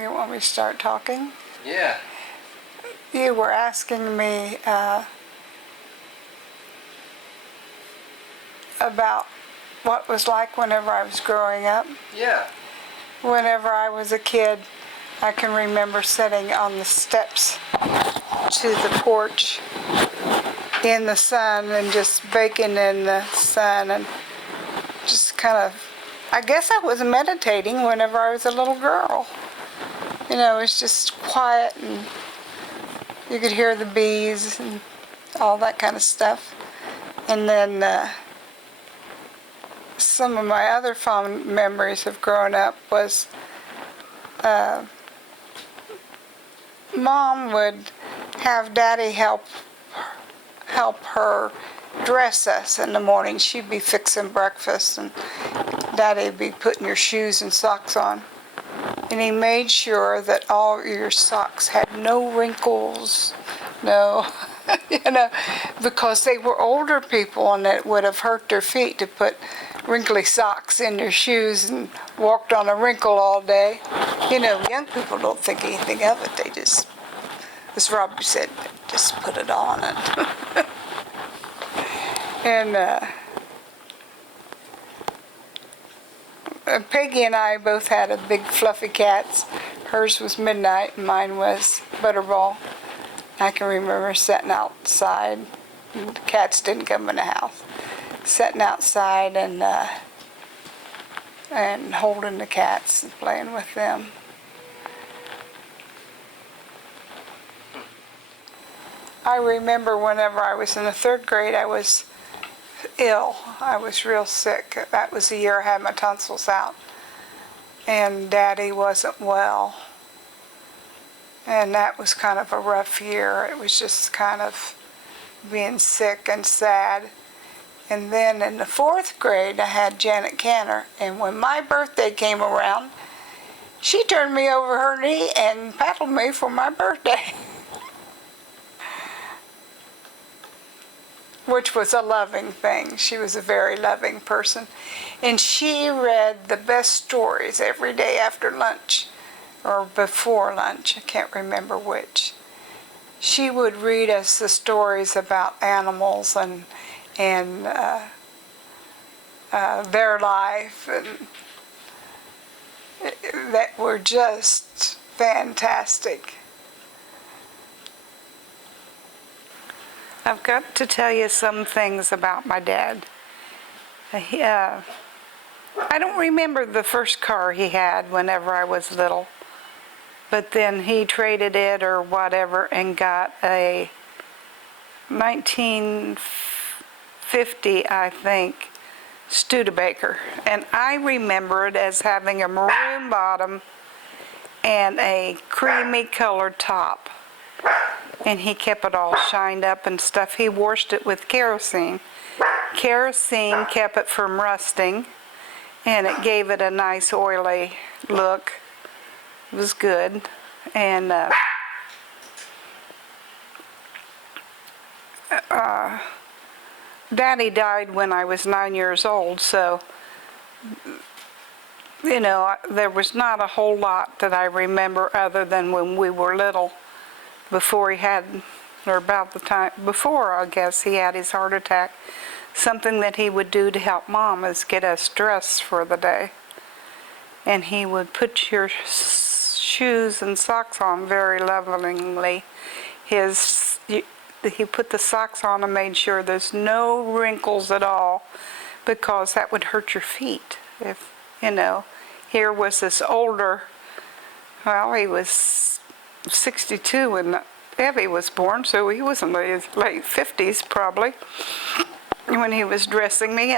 You want me to start talking? Yeah. You were asking me about what it was like whenever I was growing up. Yeah. Whenever I was a kid, I can remember sitting on the steps to the porch in the sun and just baking in the sun and just kind of, I guess I was meditating whenever I was a little girl. You know, it was just quiet and you could hear the bees and all that kind of stuff. And then some of my other fond memories of growing up was Mom would have Daddy help her dress us in the morning. She'd be fixing breakfast and Daddy'd be putting your shoes and socks on. And he made sure that all your socks had no wrinkles, no, because they were older people and it would have hurt their feet to put wrinkly socks in their shoes and walked on a wrinkle all day. You know, young people don't think anything of it. They just, as Robbie said, just put it on. And Peggy and I both had a big fluffy cats. Hers was Midnight and mine was Butterball. I can remember sitting outside. The cats didn't come in the house. Sitting outside and holding the cats and playing with them. I remember whenever I was in the 3rd grade, I was ill. I was real sick. That was the year I had my tonsils out. And Daddy wasn't well. And that was kind of a rough year. It was just kind of being sick and sad. And then in the 4th grade, I had Janet Canner. And when my birthday came around, she turned me over her knee and paddled me for my birthday. Which was a loving thing. She was a very loving person. And she read the best stories every day after lunch, or before lunch, I can't remember which. She would read us the stories about animals and their life, and that were just fantastic. I've got to tell you some things about my dad. I don't remember the first car he had whenever I was little, but then he traded it or whatever and got a 1950, I think, Studebaker. And I remember it as having a maroon bottom and a creamy colored top. And he kept it all shined up and stuff. He washed it with kerosene. Kerosene kept it from rusting, and it gave it a nice oily look. It was good. And Daddy died when I was 9 years old, so, you know, there was not a whole lot that I remember other than when we were little. Before he had, or about the time, before I guess he had his heart attack, something that he would do to help Mom is get us dressed for the day. And he would put your shoes and socks on very lovingly. He put the socks on and made sure there's no wrinkles at all, because that would hurt your feet. If, you know, here was this older, well, he was 62 when Abby was born, so he was in his late 50s probably when he was dressing me,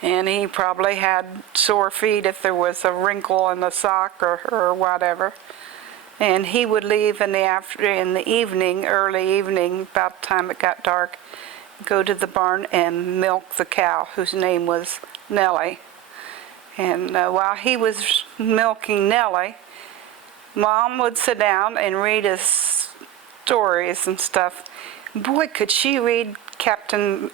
and he probably had sore feet if there was a wrinkle in the sock or whatever. And he would leave in the evening, early evening, about the time it got dark, go to the barn and milk the cow, whose name was Nellie. And while he was milking Nellie, Mom would sit down and read us stories and stuff. Boy, could she read Cats and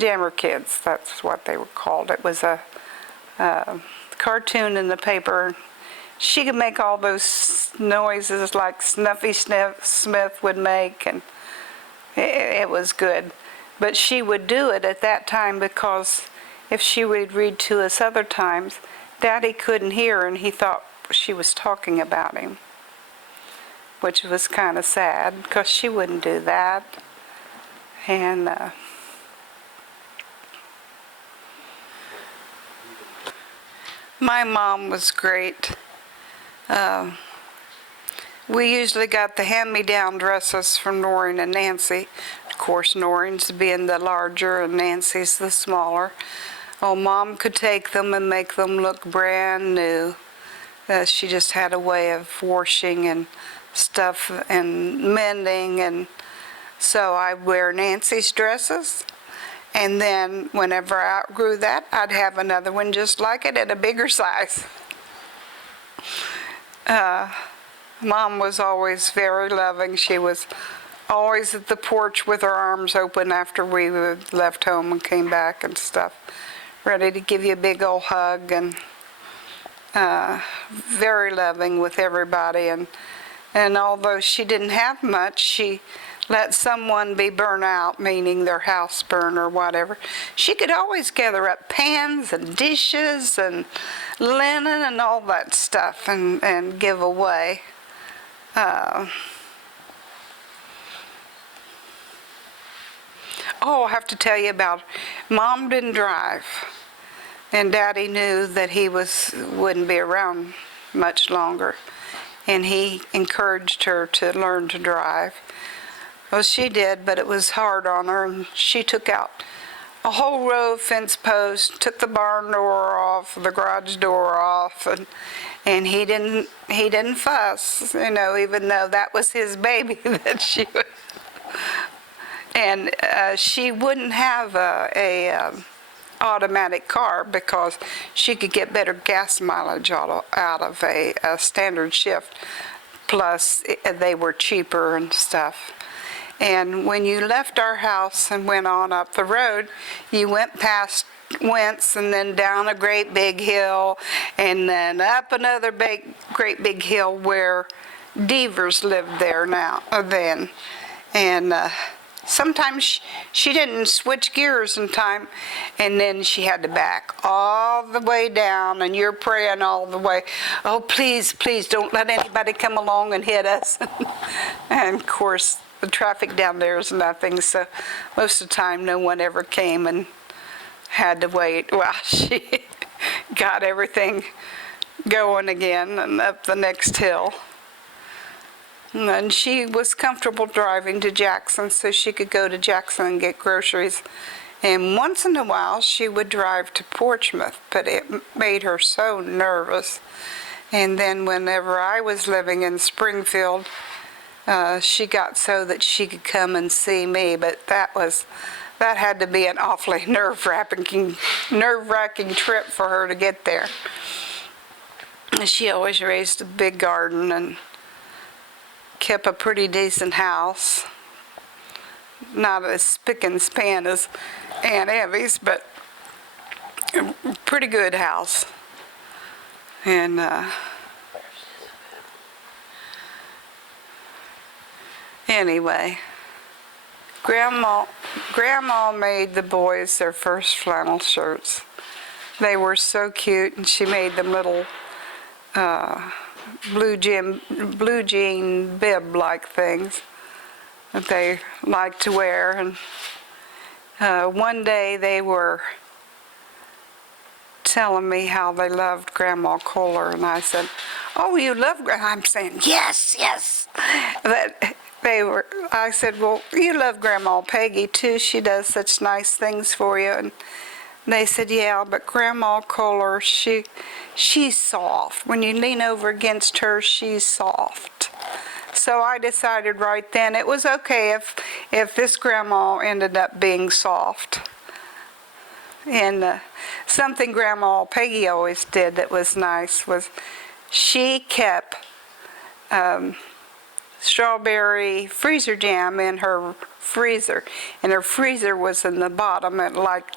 Jammer Kids. That's what they were called. It was a cartoon in the paper. She could make all those noises like Snuffy Smith would make, and it was good. But she would do it at that time because if she would read to us other times, Daddy couldn't hear and he thought she was talking about him, which was kind of sad because she wouldn't do that. And my mom was great. We usually got the hand-me-down dresses from Noreen and Nancy. Of course, Noreen's being the larger and Nancy's the smaller. Oh, Mom could take them and make them look brand new. She just had a way of washing and stuff and mending, and so I'd wear Nancy's dresses, and then whenever I outgrew that, I'd have another one just like it at a bigger size. Mom was always very loving. She was always at the porch with her arms open after we left home and came back and stuff, ready to give you a big old hug, and very loving with everybody. And although she didn't have much, she let someone be burnt out, meaning their house burn or whatever. She could always gather up pans and dishes and linen and all that stuff and give away. Oh, I have to tell you about, Mom didn't drive, and Daddy knew that he wouldn't be around much longer, and he encouraged her to learn to drive. Well, she did, but it was hard on her, and she took out a whole row of fence posts, took the barn door off, the garage door off, and he didn't fuss, even though that was his baby that she was. And she wouldn't have a automatic car because she could get better gas mileage out of a standard shift. Plus, they were cheaper and stuff. And when you left our house and went on up the road, you went past Wentz and then down a great big hill and then up another great big hill where Devers lived there then. And sometimes she didn't switch gears in time, and then she had to back all the way down, and you're praying all the way, oh, please, please don't let anybody come along and hit us. And of course, the traffic down there is nothing, so most of the time no one ever came and had to wait while she got everything going again and up the next hill. And she was comfortable driving to Jackson, so she could go to Jackson and get groceries. And once in a while, she would drive to Portsmouth, but it made her so nervous. And then whenever I was living in Springfield, she got so that she could come and see me, but that had to be an awfully nerve-wracking trip for her to get there. She always raised a big garden and kept a pretty decent house. Not as spick and span as Aunt Evie's, but a pretty good house. And anyway, Grandma made the boys their first flannel shirts. They were so cute, and she made them little blue jean bib-like things that they liked to wear. And one day they were telling me how they loved Grandma Kohler, and I said, "Oh, you love Grandma?" I'm saying, "Yes, yes." I said, "Well, you love Grandma Peggy too. She does such nice things for you." And they said, "Yeah, but Grandma Kohler, she's soft. When you lean over against her, she's soft." So I decided right then it was okay if this grandma ended up being soft. And something Grandma Peggy always did that was nice was she kept strawberry freezer jam in her freezer, and her freezer was in the bottom at like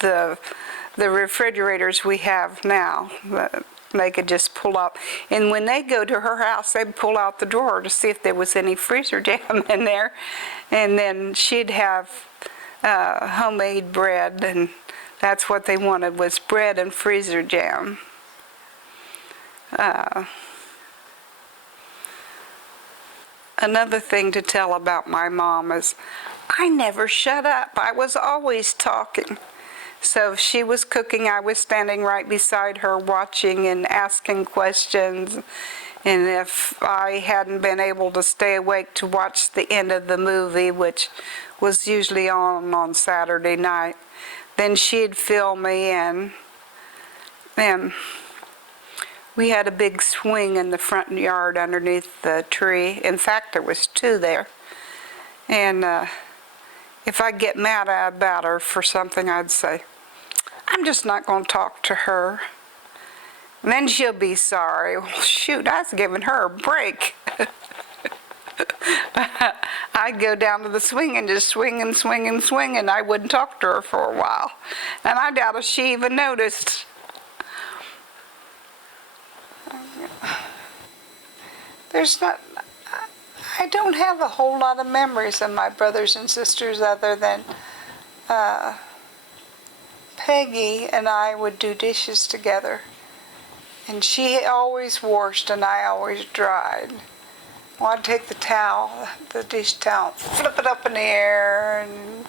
the refrigerators we have now. They could just pull out. And when they go to her house, they'd pull out the drawer to see if there was any freezer jam in there. And then she'd have homemade bread, and that's what they wanted, was bread and freezer jam. Another thing to tell about my mom is I never shut up. I was always talking. So if she was cooking, I was standing right beside her watching and asking questions. And if I hadn't been able to stay awake to watch the end of the movie, which was usually on Saturday night, then she'd fill me in. And we had a big swing in the front yard underneath the tree. In fact, there was two there. And if I get mad about her for something, I'd say, I'm just not going to talk to her. And then she'll be sorry. Well, shoot, I was giving her a break. I'd go down to the swing and just swing and swing and swing, and I wouldn't talk to her for a while. And I doubt if she even noticed. I don't have a whole lot of memories of my brothers and sisters other than Peggy and I would do dishes together. And she always washed and I always dried. Well, I'd take the towel, the dish towel, flip it up in the air and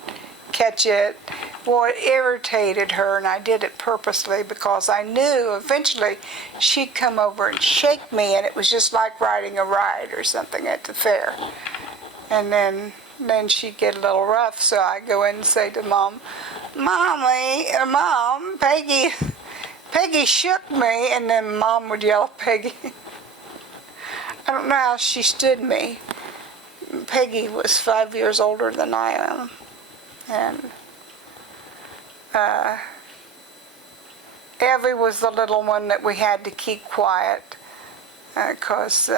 catch it. Well, it irritated her, and I did it purposely because I knew eventually she'd come over and shake me, and it was just like riding a ride or something at the fair. And then she'd get a little rough, so I'd go in and say to Mom, Mom, Peggy shook me, and then Mom would yell at Peggy. I don't know how she stood me. Peggy was 5 years older than I am. And Evie was the little one that we had to keep quiet because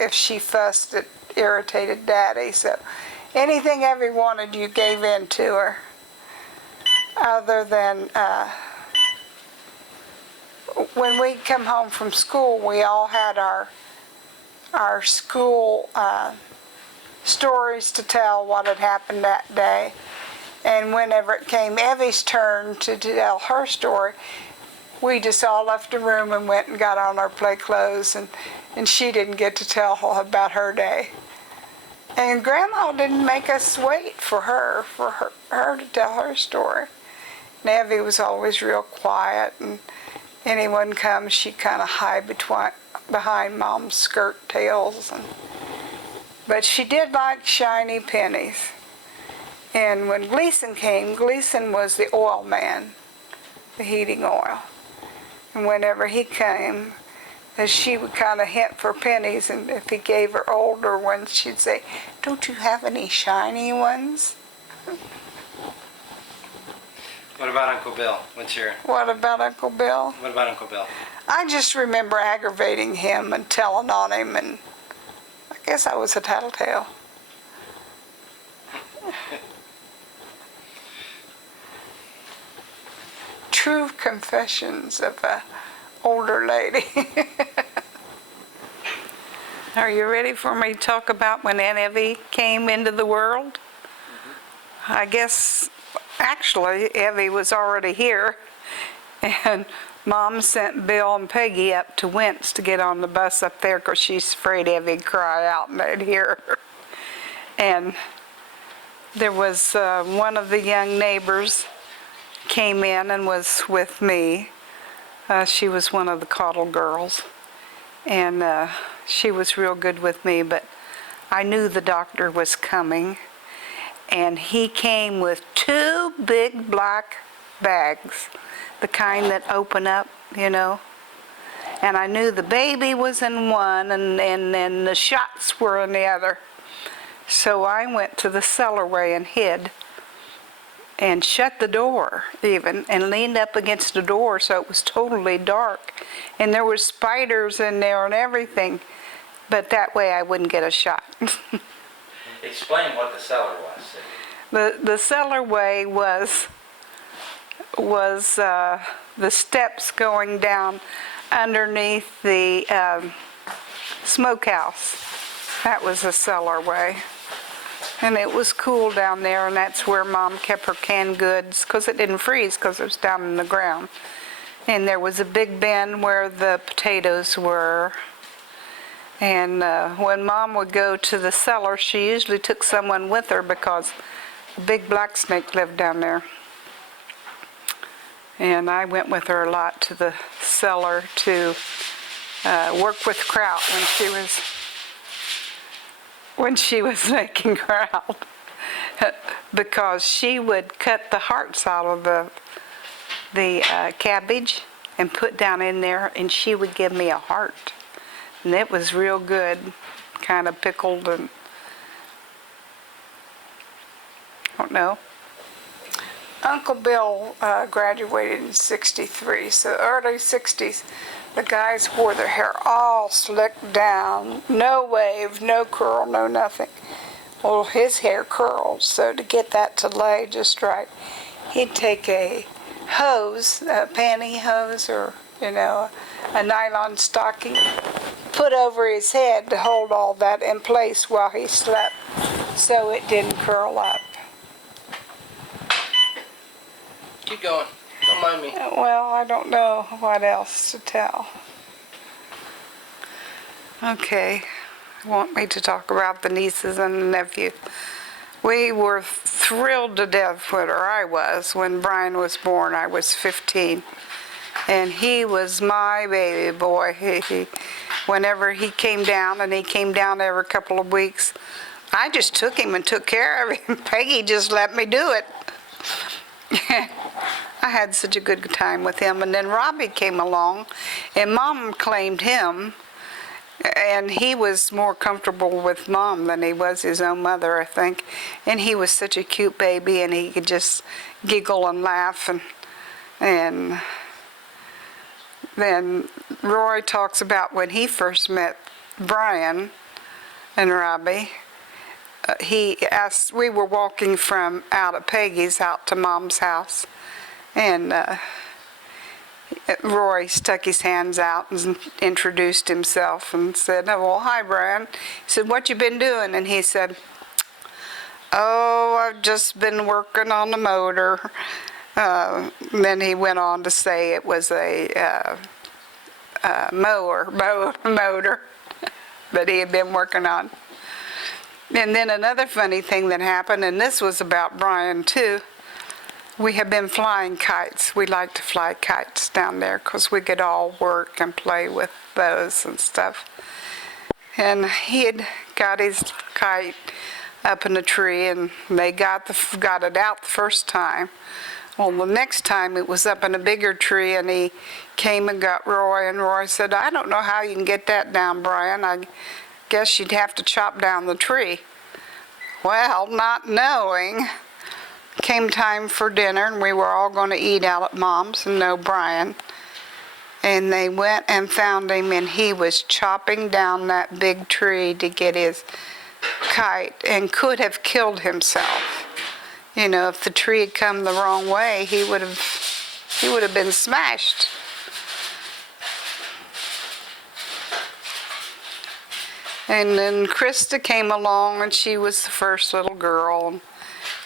if she fussed, it irritated Daddy. So anything Evie wanted, you gave in to her. Other than when we'd come home from school, we all had our school stories to tell what had happened that day. And whenever it came Evie's turn to tell her story, we just all left the room and went and got on our play clothes, and she didn't get to tell about her day. And Grandma didn't make us wait for her to tell her story. And Evie was always real quiet, and anyone comes, she'd kind of hide behind Mom's skirt tails. But she did like shiny pennies. And when Gleason came, Gleason was the oil man, the heating oil. And whenever he came, she would kind of hint for pennies, and if he gave her older ones, she'd say, don't you have any shiny ones? What about Uncle Bill? What about Uncle Bill? What about Uncle Bill? I just remember aggravating him and telling on him, and I guess I was a tattletale. True confessions of an older lady. Are you ready for me to talk about when Aunt Evie came into the world? I guess, actually, Evie was already here, and Mom sent Bill and Peggy up to Wentz to get on the bus up there because she's afraid Evie'd cry out and they'd hear her. And there was one of the young neighbors came in and was with me. She was one of the Cottle girls, and she was real good with me, but I knew the doctor was coming, and he came with 2 big black bags, the kind that open up, you know, and I knew the baby was in one and the shots were in the other. So I went to the cellarway and hid and shut the door even, and leaned up against the door so it was totally dark. And there were spiders in there and everything, but that way I wouldn't get a shot. Explain what the cellar was. The cellarway was was the steps going down underneath the smokehouse. That was the cellar way. And it was cool down there, and that's where Mom kept her canned goods, because it didn't freeze because it was down in the ground. And there was a big bin where the potatoes were. And when Mom would go to the cellar, she usually took someone with her because a big black snake lived down there. And I went with her a lot to the cellar to work with kraut when she was making kraut, because she would cut the hearts out of the cabbage and put down in there, and she would give me a heart. And it was real good, kind of pickled, and I don't know. Uncle Bill graduated in '63, so early '60s. The guys wore their hair all slicked down, no wave, no curl, no nothing. Well, his hair curled, so to get that to lay just right, he'd take a hose, a pantyhose, or, a nylon stocking, put over his head to hold all that in place while he slept, so it didn't curl up. Keep going. Don't mind me. Well, I don't know what else to tell. Okay, want me to talk about the nieces and the nephew. We were thrilled to death, or I was, when Brian was born. I was 15. And he was my baby boy. Whenever he came down, and he came down every couple of weeks, I just took him and took care of him. Peggy just let me do it. I had such a good time with him. And then Robbie came along, and Mom claimed him, and he was more comfortable with Mom than he was his own mother, I think. And he was such a cute baby, and he could just giggle and laugh. And then Roy talks about when he first met Brian and Robbie. We were walking from out of Peggy's out to Mom's house, and Roy stuck his hands out and introduced himself and said, "Oh, well, hi, Brian." He said, "What you been doing?" And he said, "Oh, I've just been working on the motor." Then he went on to say it was a motor that he had been working on. And then another funny thing that happened, and this was about Brian too, we have been flying kites. We like to fly kites down there because we could all work and play with those and stuff. And he had got his kite up in a tree, and they got it out the first time. Well, the next time it was up in a bigger tree, and he came and got Roy, and Roy said, "I don't know how you can get that down, Brian. I guess you'd have to chop down the tree." Well, not knowing, came time for dinner, and we were all going to eat out at Mom's and no Brian. And they went and found him, and he was chopping down that big tree to get his kite, and could have killed himself. If the tree had come the wrong way, he would have been smashed. And then Krista came along, and she was the first little girl. And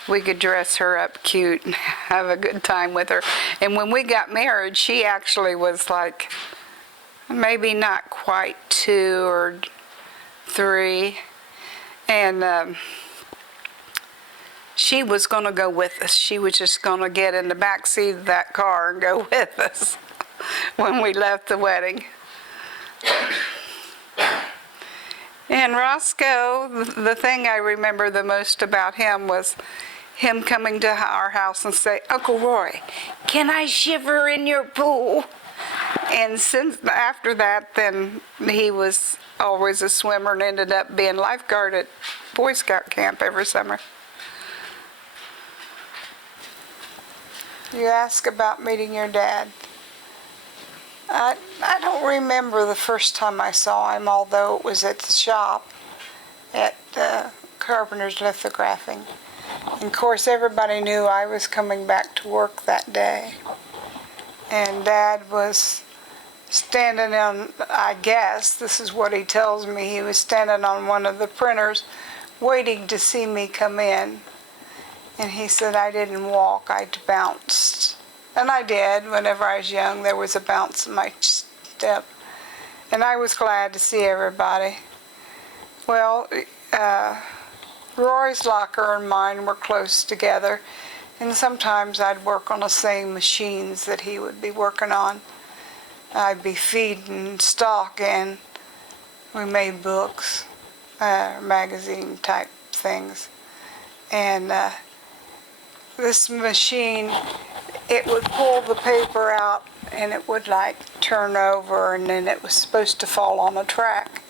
we could dress her up cute and have a good time with her. And when we got married, she actually was like maybe not quite 2 or 3. And she was going to go with us. She was just going to get in the back seat of that car and go with us when we left the wedding. And Roscoe, the thing I remember the most about him was him coming to our house and say, "Uncle Roy, can I shiver in your pool?" And since after that, then he was always a swimmer and ended up being lifeguard at Boy Scout camp every summer. You ask about meeting your dad. I don't remember the first time I saw him, although it was at the shop at Carpenter's Lithographing. And of course, everybody knew I was coming back to work that day. And Dad was standing on, I guess, this is what he tells me, he was standing on one of the printers waiting to see me come in. And he said I didn't walk, I bounced. And I did. Whenever I was young, there was a bounce in my step. And I was glad to see everybody. Well, Roy's locker and mine were close together. And sometimes I'd work on the same machines that he would be working on. I'd be feeding stock in. We made books, magazine type things. And this machine, it would pull the paper out and it would like turn over, and then it was supposed to fall on a track.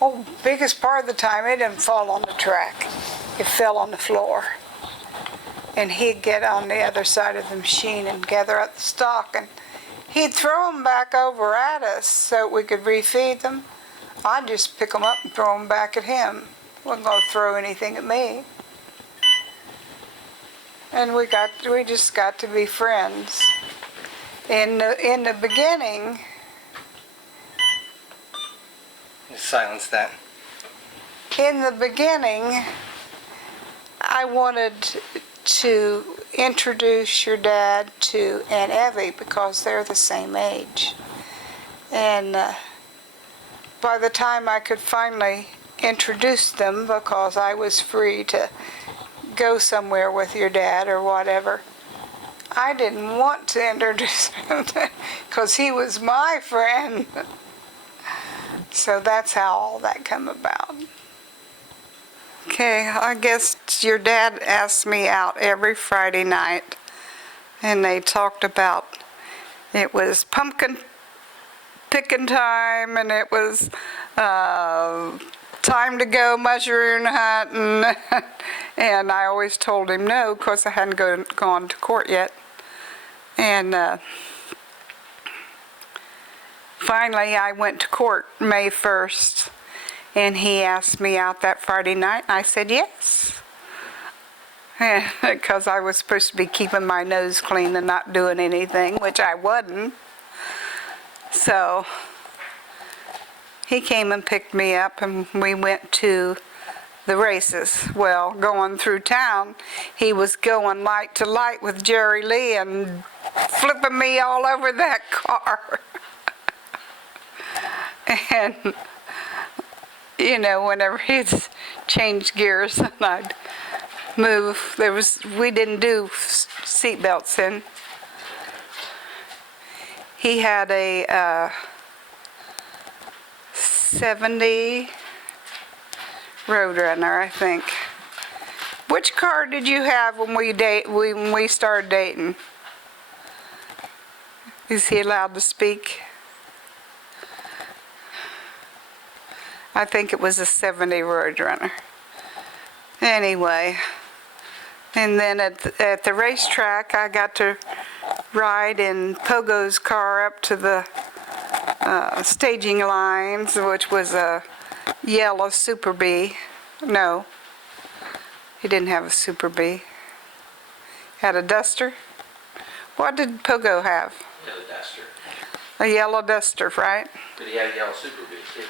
Oh, biggest part of the time it didn't fall on the track. It fell on the floor. And he'd get on the other side of the machine and gather up the stock, and he'd throw them back over at us so we could refeed them. I'd just pick them up and throw them back at him. Wasn't going to throw anything at me. And we just got to be friends. In the beginning, Just silence that. in the beginning, I wanted to introduce your dad to Aunt Evie because they're the same age. And by the time I could finally introduce them, because I was free to go somewhere with your dad or whatever, I didn't want to introduce him because he was my friend. So that's how all that came about. Okay, I guess your dad asked me out every Friday night, and they talked about, it was pumpkin picking time, and it was time to go mushroom hunting, and I always told him no because I hadn't gone to court yet. And finally I went to court May 1st. And he asked me out that Friday night, and I said yes. Because I was supposed to be keeping my nose clean and not doing anything, which I wasn't. So he came and picked me up, and we went to the races. Well, going through town, he was going light to light with Jerry Lee and flipping me all over that car. And you know, whenever he'd change gears and I'd move, we didn't do seat belts in. He had a 70 Roadrunner, I think. Which car did you have when we started dating? Is he allowed to speak? I think it was a 70 Roadrunner. Anyway, and then at the racetrack, I got to ride in Pogo's car up to the staging lines, which was a yellow Super B. No, he didn't have a Super B. Had a Duster. What did Pogo have? Yellow Duster. A yellow Duster, right? But he had a yellow Super B too.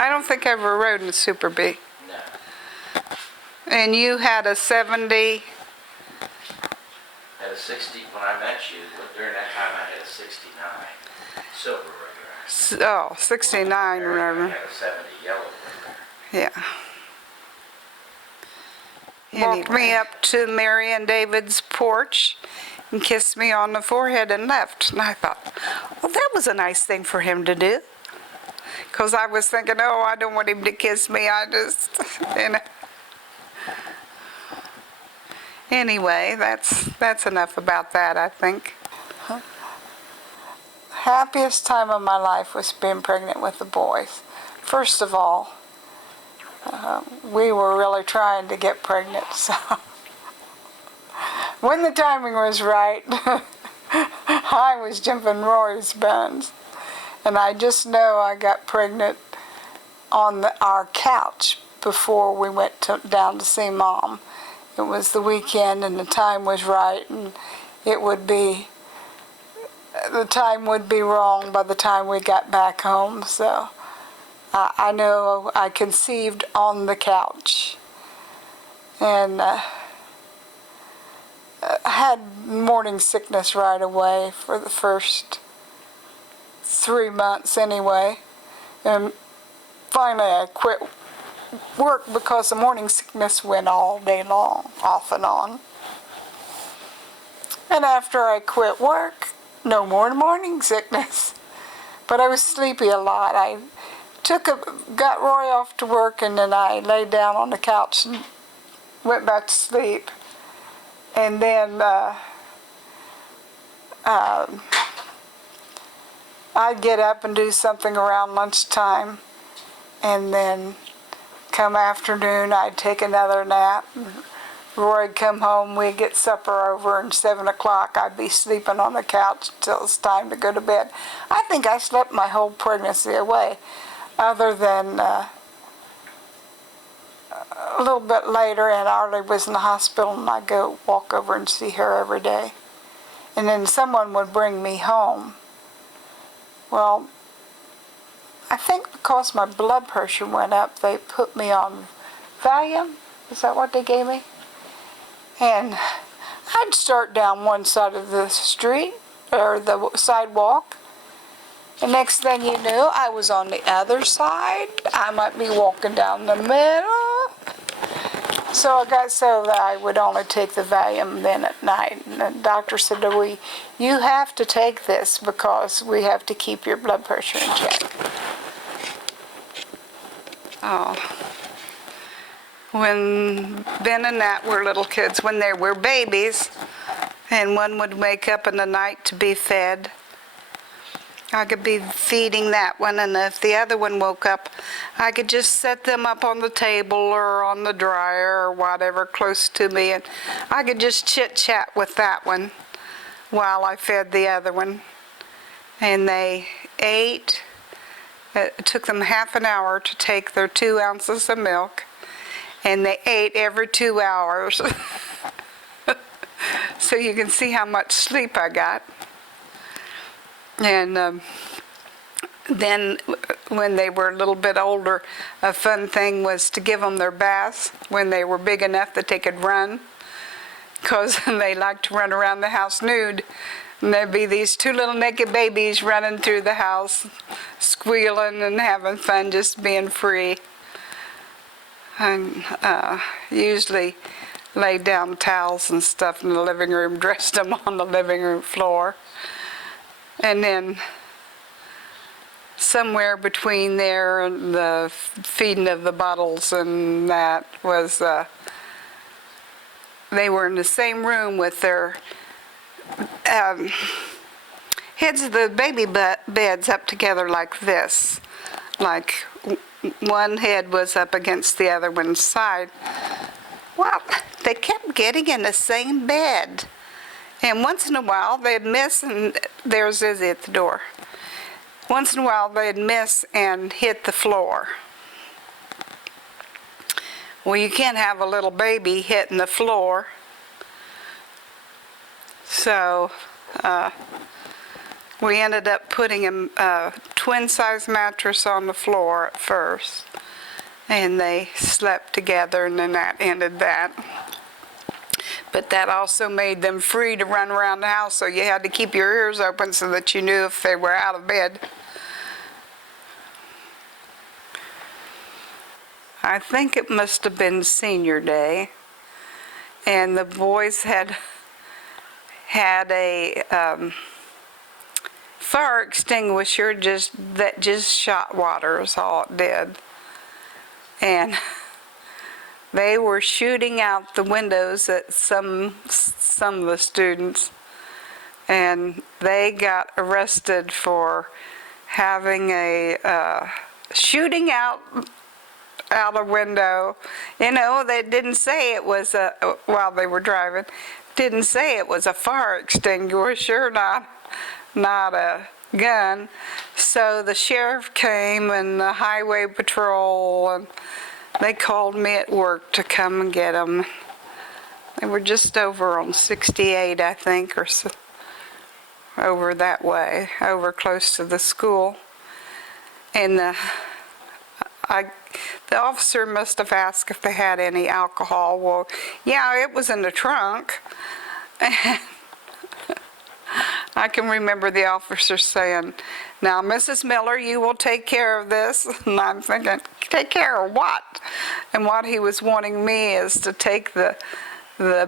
I don't think I ever rode in a Super B. No. And you had a 70. Had a 60 when I met you, but during that time I had a 69 silver Roadrunner. Oh, 69 I Roadrunner. had a 70 yellow Roadrunner. Yeah. Walked me up to Mary and David's porch and kissed me on the forehead and left. And I thought, well, that was a nice thing for him to do. Because I was thinking, oh, I don't want him to kiss me. I just, you know. Anyway, that's enough about that, I think. Happiest time of my life was being pregnant with the boys. First of all, we were really trying to get pregnant, so when the timing was right, I was jumping Roy's buns. And I just know I got pregnant on our couch before we went down to see Mom. it was the weekend and the time was right, and the time would be wrong by the time we got back home. So I know I conceived on the couch, and I had morning sickness right away for the first 3 months anyway. And finally I quit work because the morning sickness went all day long, off and on. And after I quit work, no more morning sickness. But I was sleepy a lot. I got Roy off to work, and then I laid down on the couch and went back to sleep. And then I'd get up and do something around lunchtime, and then come afternoon I'd take another nap. Roy'd come home, we'd get supper over, and 7 o'clock I'd be sleeping on the couch until it's time to go to bed. I think I slept my whole pregnancy away, other than a little bit later, Aunt Arlie was in the hospital, and I'd go walk over and see her every day. And then someone would bring me home. Well, I think because my blood pressure went up, they put me on Valium. Is that what they gave me? And I'd start down one side of the street, or the sidewalk. And next thing you knew, I was on the other side. I might be walking down the middle. So I got so that I would only take the Valium then at night. And the doctor said to me, "You have to take this because we have to keep your blood pressure in check." Oh. When Ben and Nat were little kids, when they were babies, and one would wake up in the night to be fed, I could be feeding that one, and if the other one woke up, I could just set them up on the table or on the dryer or whatever close to me, and I could just chit-chat with that one while I fed the other one. And they ate. It took them half an hour to take their 2 ounces of milk, and they ate every 2 hours. So you can see how much sleep I got. And then when they were a little bit older, a fun thing was to give them their baths when they were big enough that they could run, because they liked to run around the house nude. And there'd be these 2 little naked babies running through the house, squealing and having fun, just being free. And usually laid down towels and stuff in the living room, dressed them on the living room floor. And then somewhere between there and the feeding of the bottles and that was, they were in the same room with their heads of the baby beds up together like this. Like one head was up against the other one's side. Well, they kept getting in the same bed. And once in a while they'd miss, and there's Izzy at the door. Once in a while they'd miss and hit the floor. Well, you can't have a little baby hitting the floor. So we ended up putting a twin-size mattress on the floor at first. And they slept together, and then that ended that. But that also made them free to run around the house, so you had to keep your ears open so that you knew if they were out of bed. I think it must have been senior day, and the boys had a fire extinguisher that just shot water is all it did. And they were shooting out the windows at some of the students, and they got arrested for having a shooting out a window. You know, they didn't say it was while they were driving, didn't say it was a fire extinguisher, not a gun. So the sheriff came and the highway patrol, and they called me at work to come and get them. They were just over on 68, I think, or so, over that way, over close to the school. And the officer must have asked if they had any alcohol. Well, yeah, it was in the trunk. I can remember the officer saying, "Now, Mrs. Miller, you will take care of this." And I'm thinking, take care of what? And what he was wanting me is to take the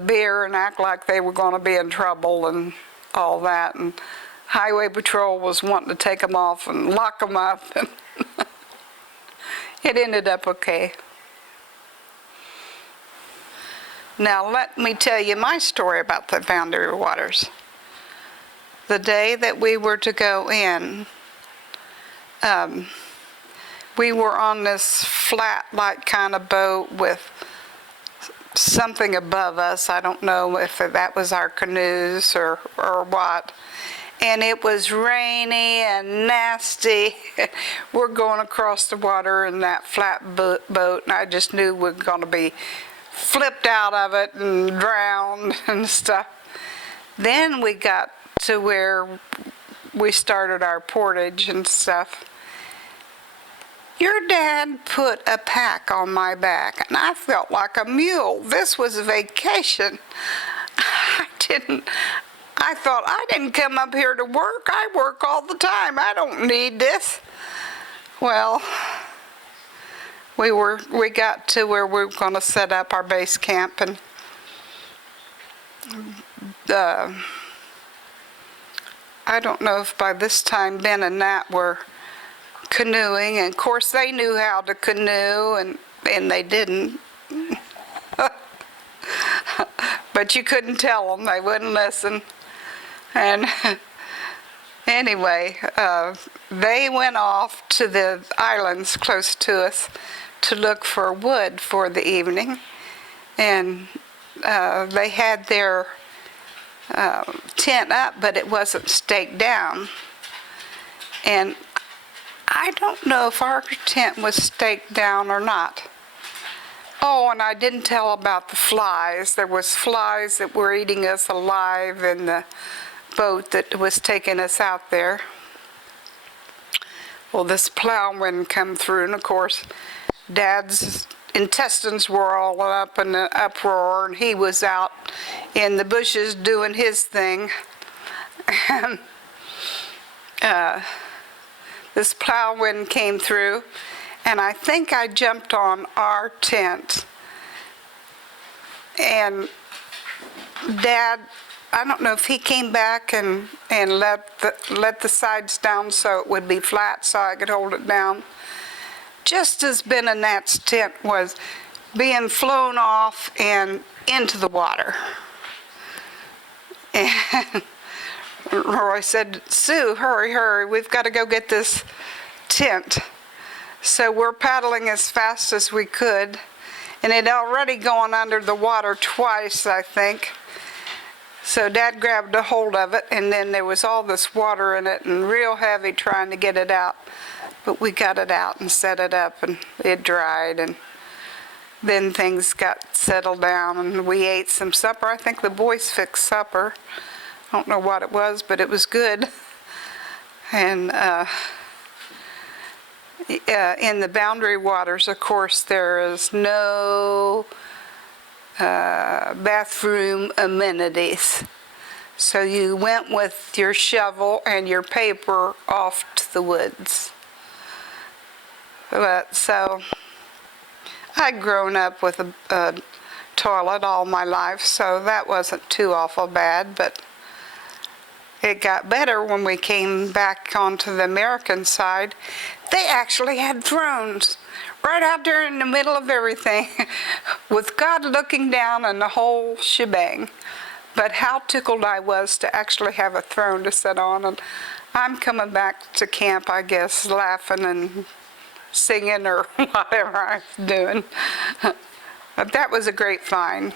beer and act like they were going to be in trouble and all that. And Highway Patrol was wanting to take them off and lock them up. And it ended up okay. Now, let me tell you my story about the Boundary Waters. The day that we were to go in, we were on this flat-like kind of boat with something above us. I don't know if that was our canoes or what. And it was rainy and nasty. We're going across the water in that flat boat, and I just knew we were going to be flipped out of it and drowned and stuff. Then we got to where we started our portage and stuff. Your dad put a pack on my back, and I felt like a mule. This was a vacation. I thought, I didn't come up here to work. I work all the time. I don't need this. Well, we got to where we were going to set up our base camp, and I don't know if by this time Ben and Nat were canoeing, and of course they knew how to canoe, and they didn't. But you couldn't tell them, they wouldn't listen. And anyway, they went off to the islands close to us to look for wood for the evening, and they had their tent up, but it wasn't staked down. And I don't know if our tent was staked down or not. Oh, and I didn't tell about the flies. There was flies that were eating us alive in the boat that was taking us out there. Well, this plowwind come through, and of course, Dad's intestines were all up in an uproar, and he was out in the bushes doing his thing. And this plowwind came through, and I think I jumped on our tent. And Dad, I don't know if he came back and let the sides down so it would be flat so I could hold it down. Just as Ben and Nat's tent was being flown off and into the water. And Roy said, "Sue, hurry, hurry, we've got to go get this tent." So we're paddling as fast as we could, and it had already gone under the water twice, I think. So Dad grabbed a hold of it, and then there was all this water in it and real heavy trying to get it out. But we got it out and set it up, and it dried, and then things got settled down, and we ate some supper. I think the boys fixed supper. I don't know what it was, but it was good. And in the Boundary Waters, of course, there is no bathroom amenities. So you went with your shovel and your paper off to the woods. But so I'd grown up with a toilet all my life, so that wasn't too awful bad, but it got better when we came back onto the American side. They actually had thrones right out there in the middle of everything with God looking down and the whole shebang. But how tickled I was to actually have a throne to sit on. And I'm coming back to camp, I guess, laughing and singing or whatever I was doing. But that was a great find.